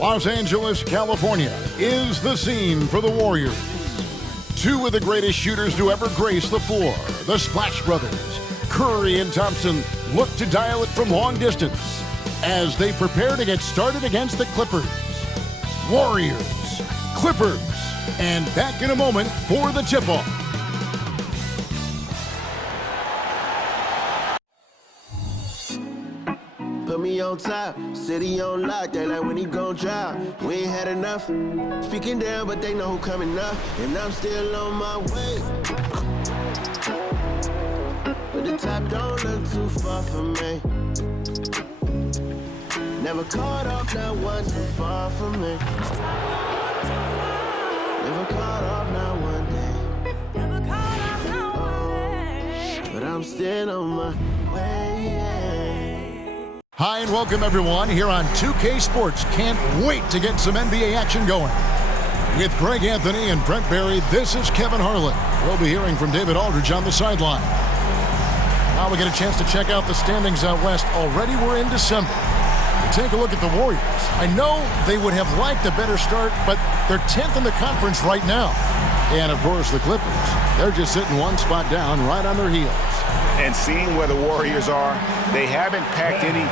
Los Angeles, California is the scene for the Warriors. Two of the greatest shooters to ever grace the floor, the Splash Brothers, Curry and Thompson, look to dial it from long distance as they prepare to get started against the Clippers. Warriors, Clippers, and back in a moment for the tip-off. Put me on top, city on lock, they like when he gon' drop. We ain't had enough, speaking down, but they know who coming up, and I'm still on my way. But the top don't look too far from me. Never caught off, not one too far from me. Never caught off, not one day. Oh, but I'm still on my way. Hi and welcome everyone here on 2K Sports. Can't wait to get some NBA action going. With Greg Anthony and Brent Barry, this is Kevin Harlan. We'll be hearing from David Aldridge on the sideline. Now we get a chance to check out the standings out west. Already we're in December. We take a look at the Warriors. I know they would have liked a better start, but they're 10th in the conference right now. And of course the Clippers. They're just sitting one spot down right on their heels. And seeing where the Warriors are, they haven't packed any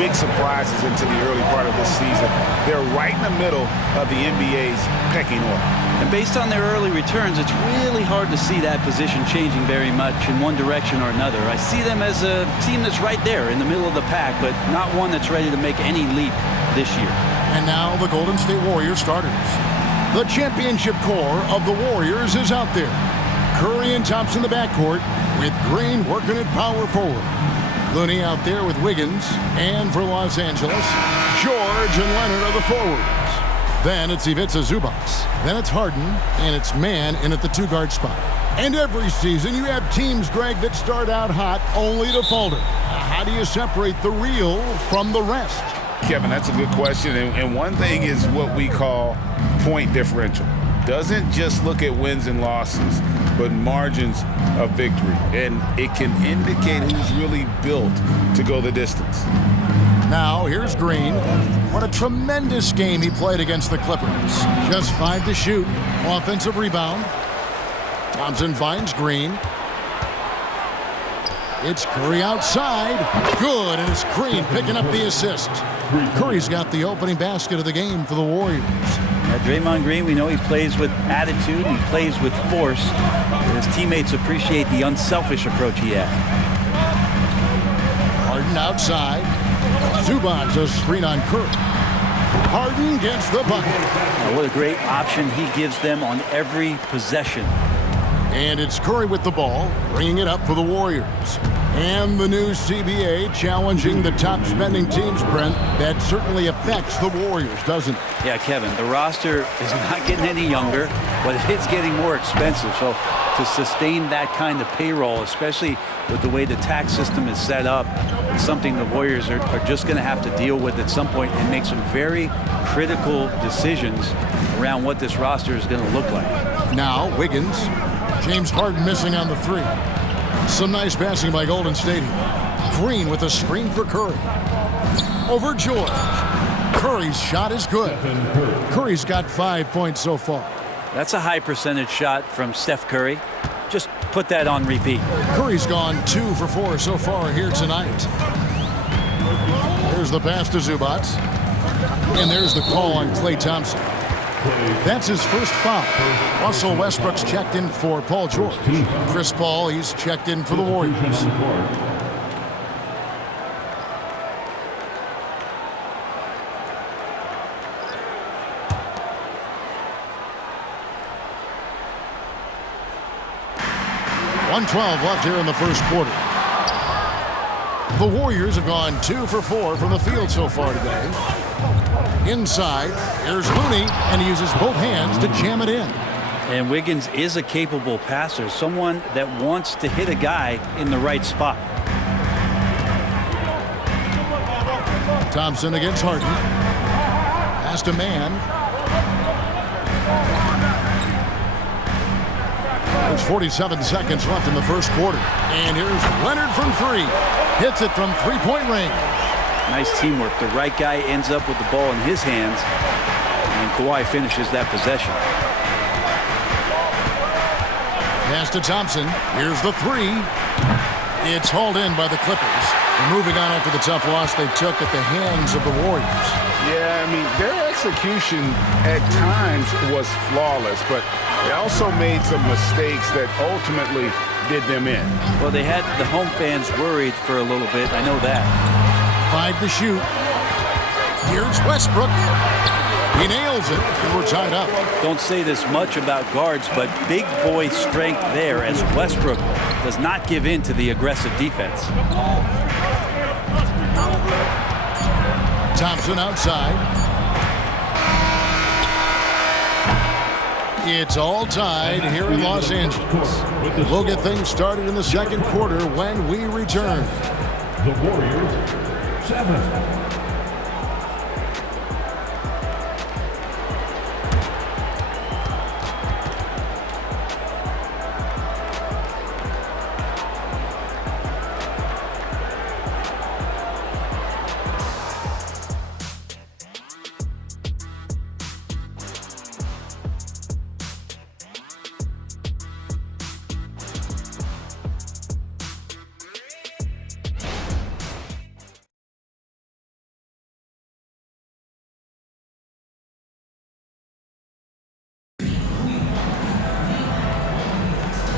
big surprises into the early part of this season. They're right in the middle of the NBA's pecking order. And based on their early returns, it's really hard to see that position changing very much in one direction or another. I see them as a team that's right there in the middle of the pack, but not one that's ready to make any leap this year. And now the Golden State Warriors starters. The championship core of the Warriors is out there. Curry and Thompson in the backcourt, with Green working at power forward. Looney out there with Wiggins, and for Los Angeles, George and Leonard are the forwards. Then it's Ivica Zubac. Then it's Harden, and it's Mann in at the two-guard spot. And every season you have teams, Greg, that start out hot only to falter. How do you separate the real from the rest? Kevin, that's a good question. And one thing is what we call point differential. Doesn't just look at wins and losses, but margins of victory. And it can indicate who's really built to go the distance. Now, here's Green. What a tremendous game he played against the Clippers. Just 5 to shoot. Offensive rebound. Thompson finds Green. It's Curry outside. Good, and it's Green picking up the assist. Curry's got the opening basket of the game for the Warriors. Draymond Green, we know he plays with attitude, he plays with force. His teammates appreciate the unselfish approach he has. Harden outside. Zubac a screen on Curry. Harden gets the bucket. Now, what a great option he gives them on every possession. And it's Curry with the ball, bringing it up for the Warriors. And the new CBA challenging the top spending teams, Brent. That certainly affects the Warriors, doesn't it? Yeah, Kevin, the roster is not getting any younger, but it's getting more expensive. So to sustain that kind of payroll, especially with the way the tax system is set up, it's something the Warriors are just going to have to deal with at some point and make some very critical decisions around what this roster is going to look like. Now, Wiggins. James Harden missing on the three. Some nice passing by Golden State. Green with a screen for Curry. Over George. Curry's shot is good. Curry's got 5 points so far. That's a high percentage shot from Steph Curry. Just put that on repeat. Curry's gone 2 for 4 so far here tonight. There's the pass to Zubac. And there's the call on Klay Thompson. That's his first foul. Russell Westbrook's checked in for Paul George. Chris Paul, he's checked in for the Warriors. .112 left here in the first quarter. The Warriors have gone 2 for 4 from the field so far today. Inside, here's Looney, and he uses both hands to jam it in. And Wiggins is a capable passer, someone that wants to hit a guy in the right spot. Thompson against Harden. Pass to Mann. There's 47 seconds left in the first quarter. And here's Leonard from 3. Hits it from three-point range. Nice teamwork. The right guy ends up with the ball in his hands, and Kawhi finishes that possession. Pass to Thompson. Here's the three. It's hauled in by the Clippers. And moving on after the tough loss they took at the hands of the Warriors. Yeah, I mean, their execution at times was flawless, but they also made some mistakes that ultimately did them in. Well, they had the home fans worried for a little bit. I know that. 5 to shoot. Here's Westbrook. He nails it, and we're tied up. Don't say this much about guards, but big boy strength there as Westbrook does not give in to the aggressive defense. Thompson outside. It's all tied here in Los Angeles. We'll get things started in the second quarter when we return. The Warriors 7.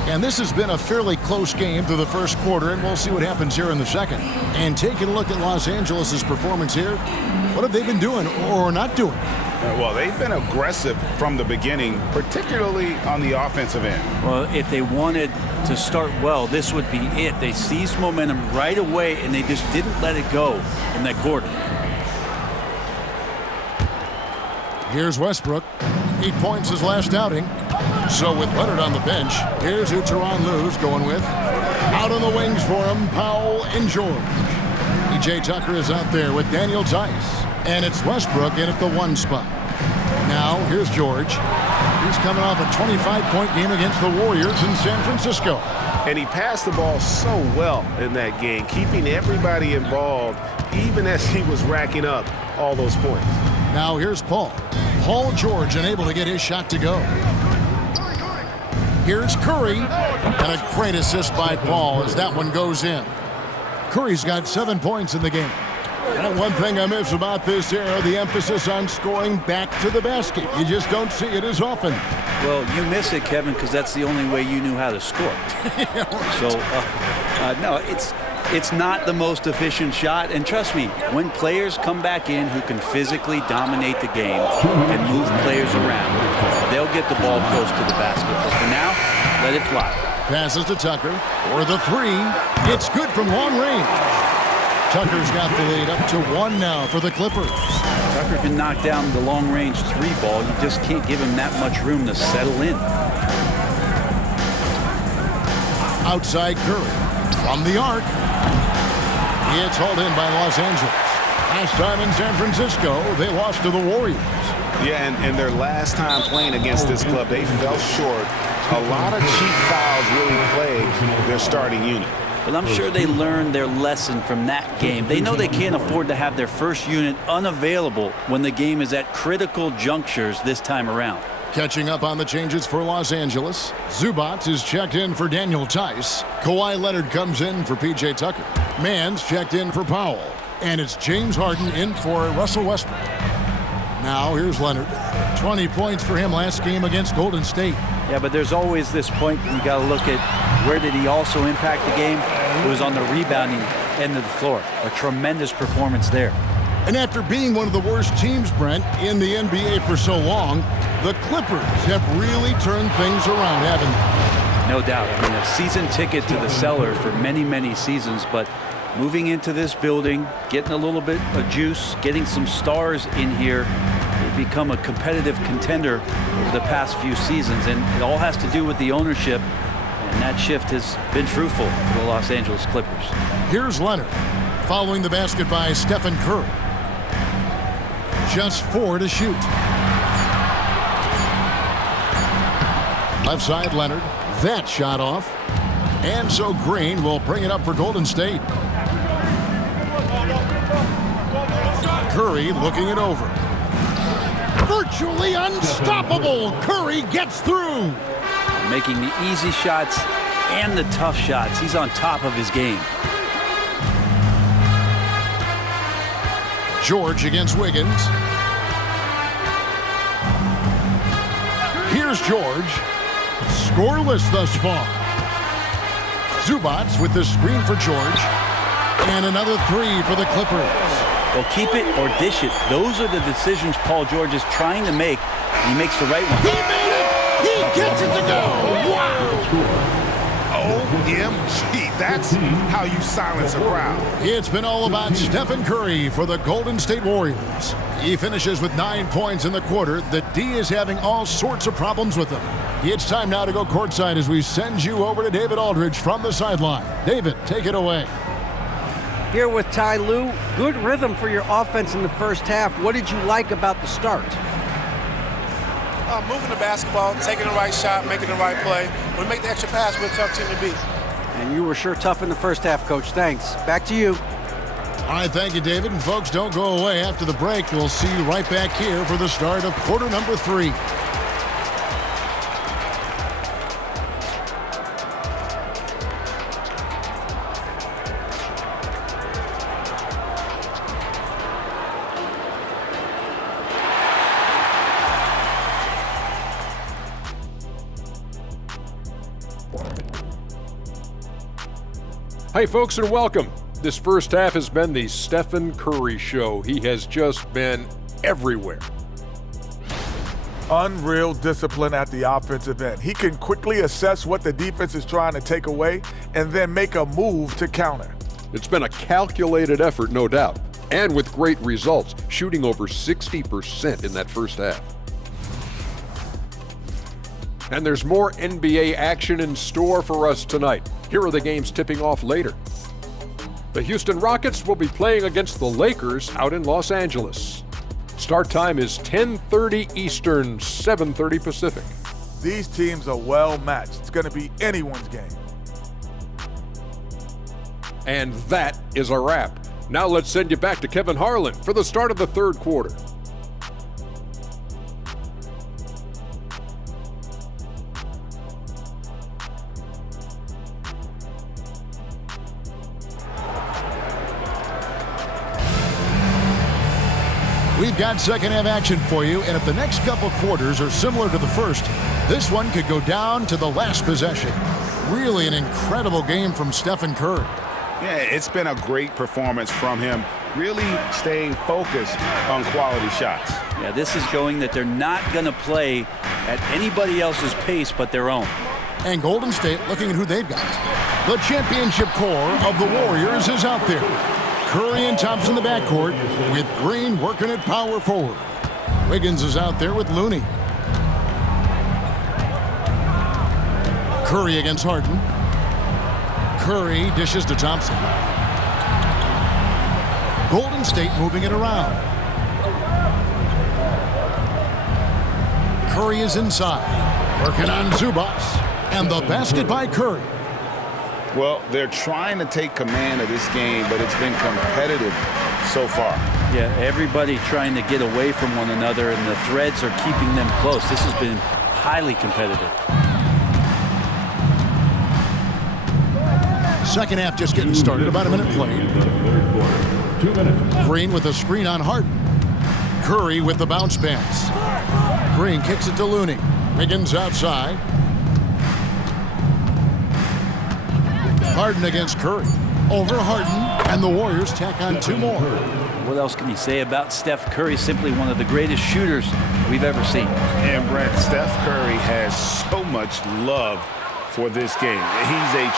And this has been a fairly close game through the first quarter, and we'll see what happens here in the second. And taking a look at Los Angeles' performance here, what have they been doing or not doing? Well, they've been aggressive from the beginning, particularly on the offensive end. Well, if they wanted to start well, this would be it. They seized momentum right away, and they just didn't let it go in that quarter. Here's Westbrook. 8 points his last outing. So with Leonard on the bench, here's who Tyronn Lue's going with. Out on the wings for him, Powell and George. PJ Tucker is out there with Daniel Tice. And it's Westbrook in at the 1 spot. Now, here's George. He's coming off a 25-point game against the Warriors in San Francisco. And he passed the ball so well in that game, keeping everybody involved, even as he was racking up all those points. Now here's Paul. Paul George unable to get his shot to go. Here's Curry. And a great assist by Paul as that one goes in. Curry's got 7 points in the game. And one thing I miss about this era, the emphasis on scoring back to the basket. You just don't see it as often. Well, you miss it, Kevin, because that's the only way you knew how to score. So, no, it's not the most efficient shot. And trust me, when players come back in who can physically dominate the game and move players around, they'll get the ball close to the basket. But for now, let it fly. Passes to Tucker for the 3. It's good from long range. Tucker's got the lead up to 1 now for the Clippers. Tucker can knock down the long-range 3 ball. You just can't give him that much room to settle in. Outside Curry from the arc. It's hauled in by Los Angeles. Last time in San Francisco, they lost to the Warriors. Yeah, and their last time playing against this club, they fell short. A lot of cheap fouls really plagued their starting unit. But I'm sure they learned their lesson from that game. They know they can't afford to have their first unit unavailable when the game is at critical junctures this time around. Catching up on the changes for Los Angeles, Zubac is checked in for Daniel Tice. Kawhi Leonard comes in for PJ Tucker. Mann's checked in for Powell. And it's James Harden in for Russell Westbrook. Now here's Leonard. 20 points for him last game against Golden State. Yeah, but there's always this point you got to look at where did he also impact the game? It was on the rebounding end of the floor. A tremendous performance there. And after being one of the worst teams, Brent, in the NBA for so long, the Clippers have really turned things around, haven't they? No doubt. I mean, a season ticket to the cellar for many, many seasons, but moving into this building, getting a little bit of juice, getting some stars in here, they've become a competitive contender over the past few seasons, and it all has to do with the ownership, and that shift has been fruitful for the Los Angeles Clippers. Here's Leonard, following the basket by Stephen Curry. Just 4 to shoot. Left side, Leonard. That shot off. And so Green will bring it up for Golden State. Curry looking it over. Virtually unstoppable. Curry gets through. Making the easy shots and the tough shots. He's on top of his game. George against Wiggins. Here's George. Scoreless thus far. Zubats with the screen for George. And another three for the Clippers. Well, keep it or dish it. Those are the decisions Paul George is trying to make, and he makes the right one. He made it! He gets it to go! Wow! OMG, that's how you silence a crowd. It's been all about Stephen Curry for the Golden State Warriors. He finishes with 9 points in the quarter. The D is having all sorts of problems with him. It's time now to go courtside as we send you over to David Aldridge from the sideline. David, take it away. Here with Ty Lue. Good rhythm for your offense in the first half. What did you like about the start? Moving the basketball, taking the right shot, making the right play. When we make the extra pass, we're a tough team to beat. And you were sure tough in the first half, Coach. Thanks. Back to you. All right, thank you, David. And folks, don't go away. After the break, we'll see you right back here for the start of quarter number 3. Hey folks, and welcome. This first half has been the Stephen Curry show. He has just been everywhere. Unreal discipline at the offensive end. He can quickly assess what the defense is trying to take away and then make a move to counter. It's been a calculated effort, no doubt, and with great results, shooting over 60% in that first half. And there's more NBA action in store for us tonight. Here are the games tipping off later. The Houston Rockets will be playing against the Lakers out in Los Angeles. Start time is 10:30 Eastern, 7:30 Pacific. These teams are well matched. It's going to be anyone's game. And that is a wrap. Now let's send you back to Kevin Harlan for the start of the third quarter. We've got second half action for you, and if the next couple quarters are similar to the first, this one could go down to the last possession. Really an incredible game from Stephen Curry. Yeah, it's been a great performance from him, really staying focused on quality shots. Yeah, this is showing that they're not going to play at anybody else's pace but their own. And Golden State looking at who they've got. The championship core of the Warriors is out there. Curry and Thompson in the backcourt with Green working at power forward. Wiggins is out there with Looney. Curry against Harden. Curry dishes to Thompson. Golden State moving it around. Curry is inside. Working on Zubats. And the basket by Curry. Well, they're trying to take command of this game, but it's been competitive so far. Yeah, everybody trying to get away from one another, and the threads are keeping them close. This has been highly competitive. Second half just getting started. About a minute played. 2 minutes. Green with a screen on Harden. Curry with the bounce pass. Green kicks it to Looney. Wiggins outside. Harden against Curry. Over Harden, and the Warriors tack on 2 more. What else can you say about Steph Curry? Simply one of the greatest shooters we've ever seen. And Brent, Steph Curry has so much love for this game. He's a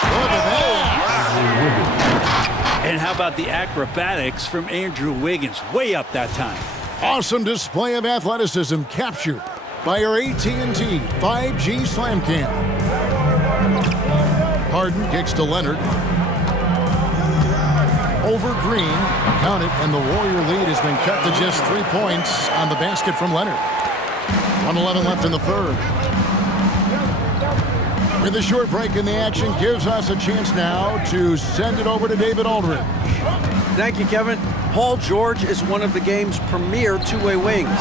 And how about the acrobatics from Andrew Wiggins? Way up that time. Awesome display of athleticism captured by our AT&T 5G Slam Cam. Harden kicks to Leonard. Over Green. Count it, and the Warrior lead has been cut to just 3 points on the basket from Leonard. 1:11 left in the third. With a short break in the action, gives us a chance now to send it over to David Aldridge Thank you, Kevin. Paul George is one of the game's premier two-way wings.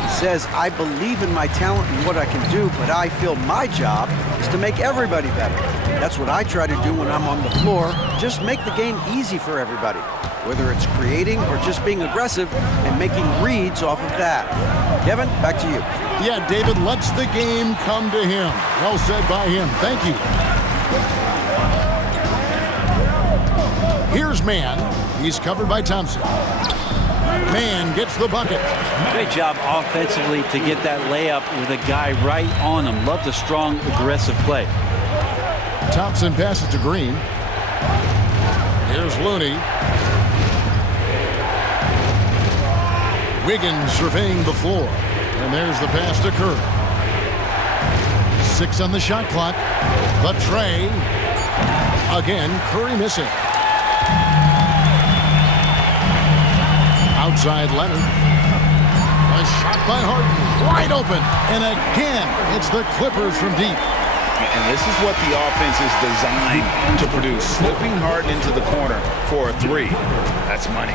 He says, I believe in my talent and what I can do, but I feel my job is to make everybody better. That's what I try to do when I'm on the floor. Just make the game easy for everybody, whether it's creating or just being aggressive and making reads off of that. Kevin, back to you. Yeah, David lets the game come to him. Well said by him. Thank you. Here's Mann. He's covered by Thompson. Mann gets the bucket. Great job offensively to get that layup with a guy right on him. Love the strong, aggressive play. Thompson passes to Green. Here's Looney. Wiggins surveying the floor. And there's the pass to Curry. 6 on the shot clock. The tray. Again, Curry missing. Outside Leonard. A shot by Harden. Wide open. And again, it's the Clippers from deep. And this is what the offense is designed to produce. Slipping Harden into the corner for a three. That's money.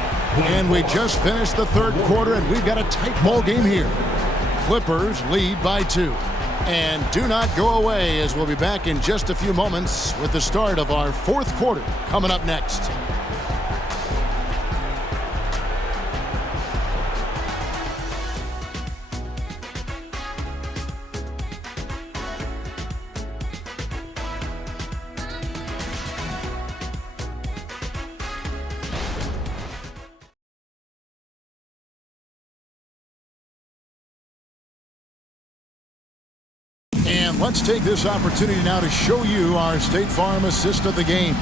And we just finished the third quarter, and we've got a tight ball game here. Clippers lead by 2. And do not go away, as we'll be back in just a few moments with the start of our fourth quarter coming up next. And let's take this opportunity now to show you our State Farm assist of the game.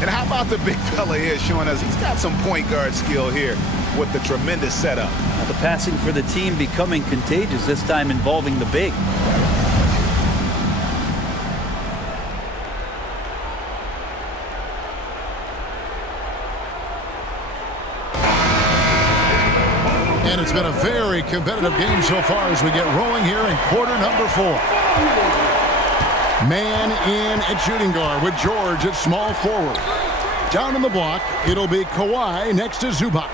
And how about the big fella here showing us he's got some point guard skill here with the tremendous setup. Now the passing for the team becoming contagious, this time involving the big. And it's been a very competitive game so far as we get rolling here in quarter number 4. Man in at shooting guard with George at small forward. Down in the block, it'll be Kawhi next to Zubac.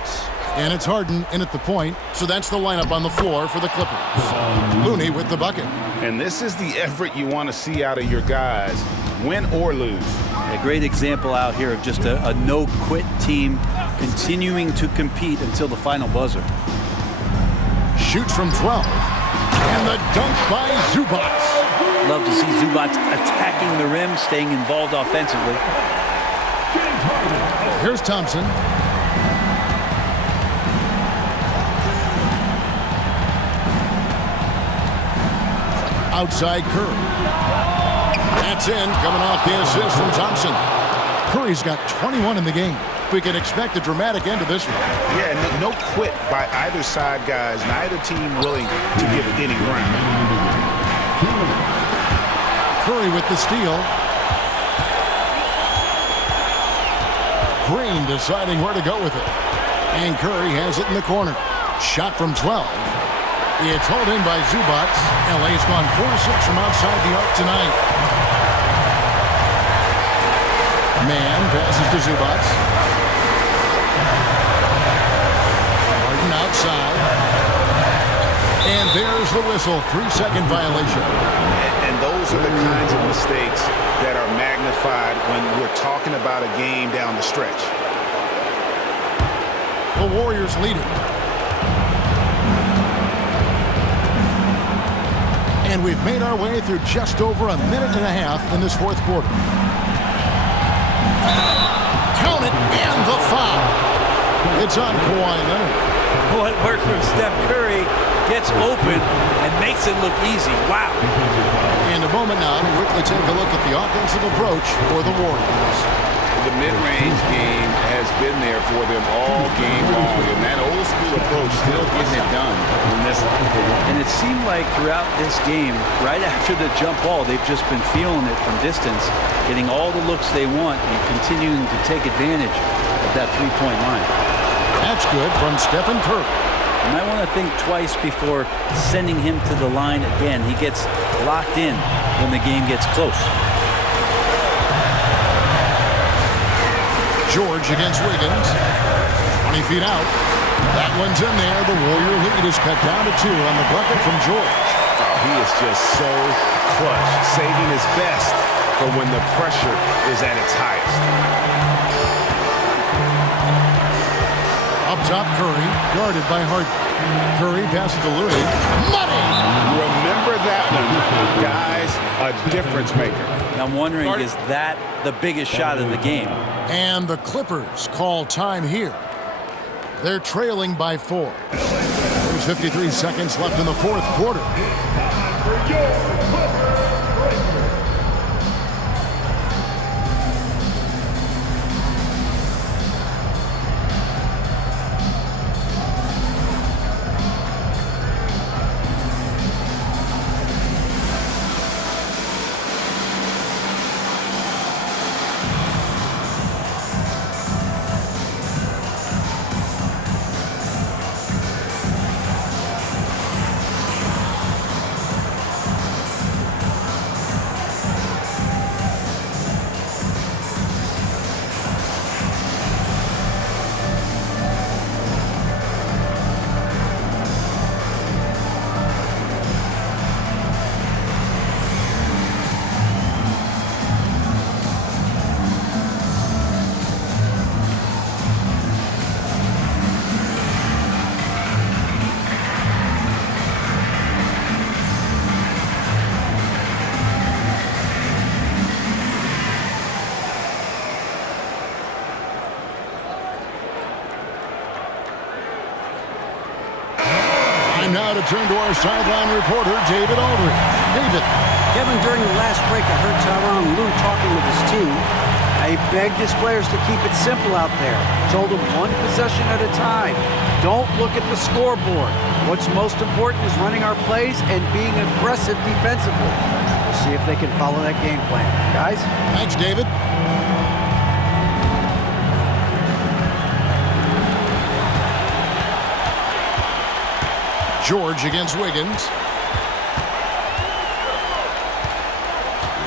And it's Harden in at the point, so that's the lineup on the floor for the Clippers. Looney with the bucket. And this is the effort you want to see out of your guys, win or lose. A great example out here of just a no-quit team continuing to compete until the final buzzer. Shoots from 12. And the dunk by Zubac. Love to see Zubac attacking the rim, staying involved offensively. Here's Thompson. Outside Curry. That's in, coming off the assist from Thompson. Curry's got 21 in the game. We can expect a dramatic end to this one. Yeah, no quit by either side, guys. Neither team willing to give any ground. Curry with the steal. Green deciding where to go with it. And Curry has it in the corner. Shot from 12. It's hauled in by Zubac. LA's gone 4-6 from outside the arc tonight. Man passes to Zubac. Harden outside. And there's the whistle. 3-second violation. And those are the kinds of mistakes that are magnified when we're talking about a game down the stretch. The Warriors lead it. And we've made our way through just over a minute and a half in this fourth quarter. Count it, and the foul. It's on Kawhi Leonard. What worked from Steph Curry gets open and makes it look easy. Wow. In a moment now to quickly take a look at the offensive approach for the Warriors. The mid-range game has been there for them all game long, and that old school approach still getting it done in this one. And it seemed like throughout this game, right after the jump ball, they've just been feeling it from distance, getting all the looks they want and continuing to take advantage of that three-point line. That's good from Stephen Curry. You might want to think twice before sending him to the line again. He gets locked in when the game gets close. George against Wiggins. 20 feet out. That one's in there. The Warrior lead is cut down to 2 on the bucket from George. Oh, he is just so clutch, saving his best for when the pressure is at its highest. Up top, Curry, guarded by Harden. Curry passes to Looney. Money! Remember that one, guys, a difference maker. I'm wondering, is that the biggest shot of the game? And the Clippers call time here. They're trailing by 4. There's 53 seconds left in the fourth quarter. Now to turn to our sideline reporter, David Aldridge. David. Kevin, during the last break, I heard Tyronn Lue talking with his team. He begged his players to keep it simple out there. Told them one possession at a time. Don't look at the scoreboard. What's most important is running our plays and being aggressive defensively. We'll see if they can follow that game plan. Guys? Thanks, David. George against Wiggins.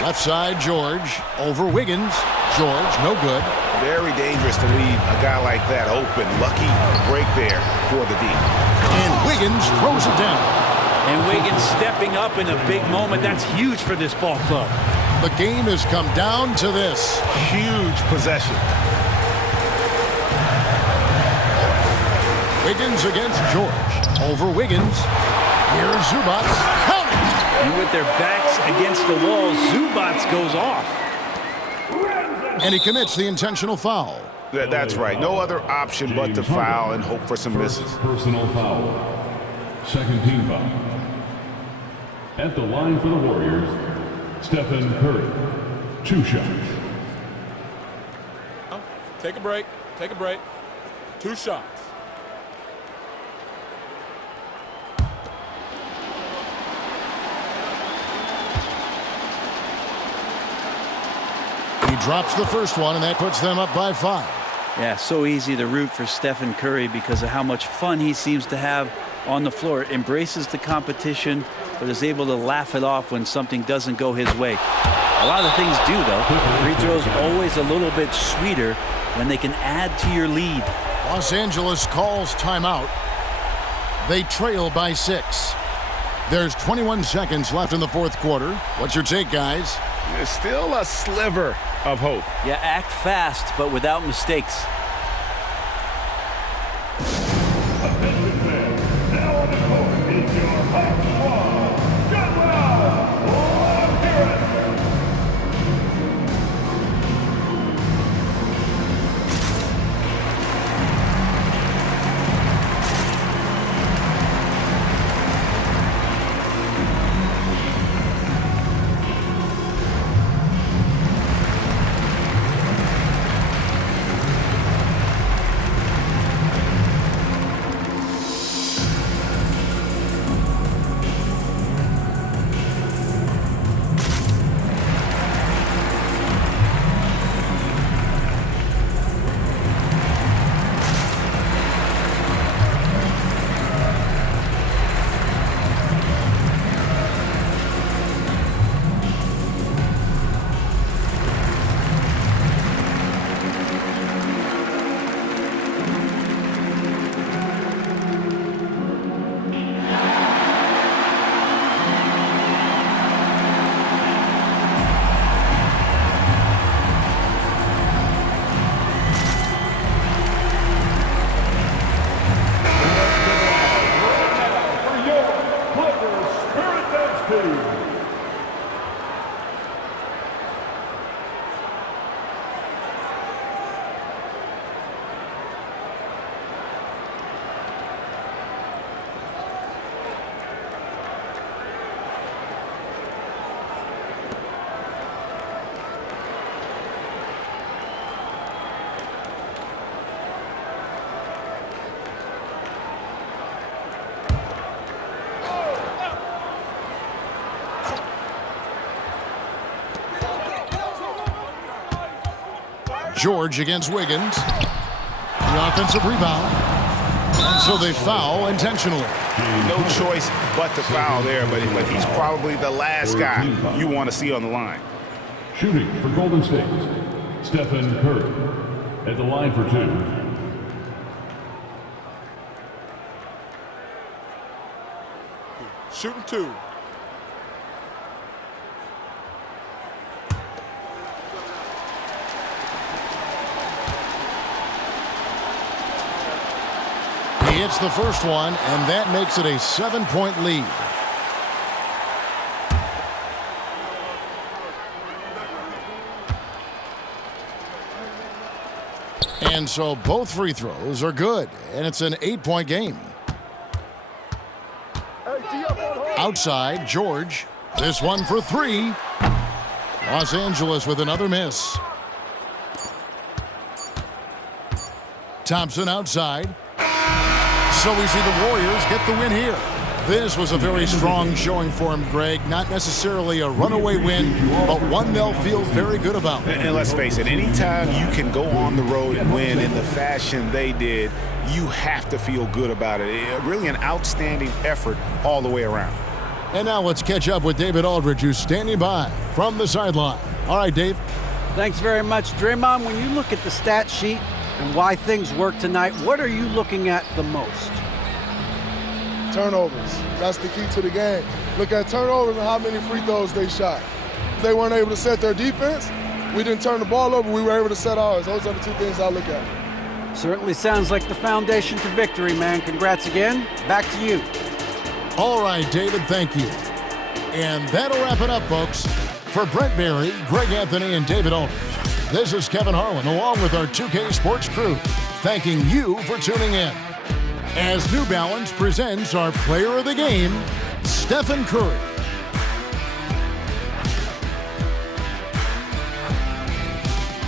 Left side, George over Wiggins. George, no good. Very dangerous to leave a guy like that open. Lucky break there for the D. And Wiggins throws it down. And Wiggins stepping up in a big moment. That's huge for this ball club. The game has come down to this. Huge possession. Wiggins against George. Over Wiggins. Here's Zubac. Count it! And with their backs against the wall, Zubac goes off. And he commits the intentional foul. That's right. No other option but to foul and hope for some misses. Personal foul. Second team foul. At the line for the Warriors, Stephen Curry. 2 shots. Take a break. Take a break. 2 shots. He drops the first one, and that puts them up by 5. Yeah, so easy to root for Stephen Curry because of how much fun he seems to have on the floor. Embraces the competition, but is able to laugh it off when something doesn't go his way. A lot of things do, though. Free throws always a little bit sweeter when they can add to your lead. Los Angeles calls timeout. They trail by 6. There's 21 seconds left in the fourth quarter. What's your take, guys? There's still a sliver of hope. Yeah, act fast, but without mistakes. Attention fans, now on the court is your hot squad. Get loud! Hear it! George against Wiggins. The offensive rebound. And so they foul intentionally. No choice but to foul there, but he's probably the last guy you want to see on the line. Shooting for Golden State, Stephen Curry at the line for 2. Shooting 2. He hits the first one, and that makes it a 7-point lead. And so both free throws are good, and it's an 8-point game. Outside, George. This one for 3. Los Angeles with another miss. Thompson outside. So we see the Warriors get the win here. This was a very strong showing for him, Greg. Not necessarily a runaway win, but one they'll feel very good about. And let's face it, anytime you can go on the road and win in the fashion they did, you have to feel good about it. Really an outstanding effort all the way around. And now let's catch up with David Aldridge, who's standing by from the sideline. All right, Dave. Thanks very much, Draymond. When you look at the stat sheet and why things work tonight, what are you looking at the most? Turnovers. That's the key to the game. Look at turnovers and how many free throws they shot. If they weren't able to set their defense, we didn't turn the ball over, we were able to set ours. Those are the 2 things I look at. Certainly sounds like the foundation to victory, man. Congrats again. Back to you. All right, David, thank you. And that'll wrap it up, folks. For Brent Barry, Greg Anthony, and David Aldridge, this is Kevin Harlan, along with our 2K Sports crew, thanking you for tuning in. As New Balance presents our player of the game, Stephen Curry.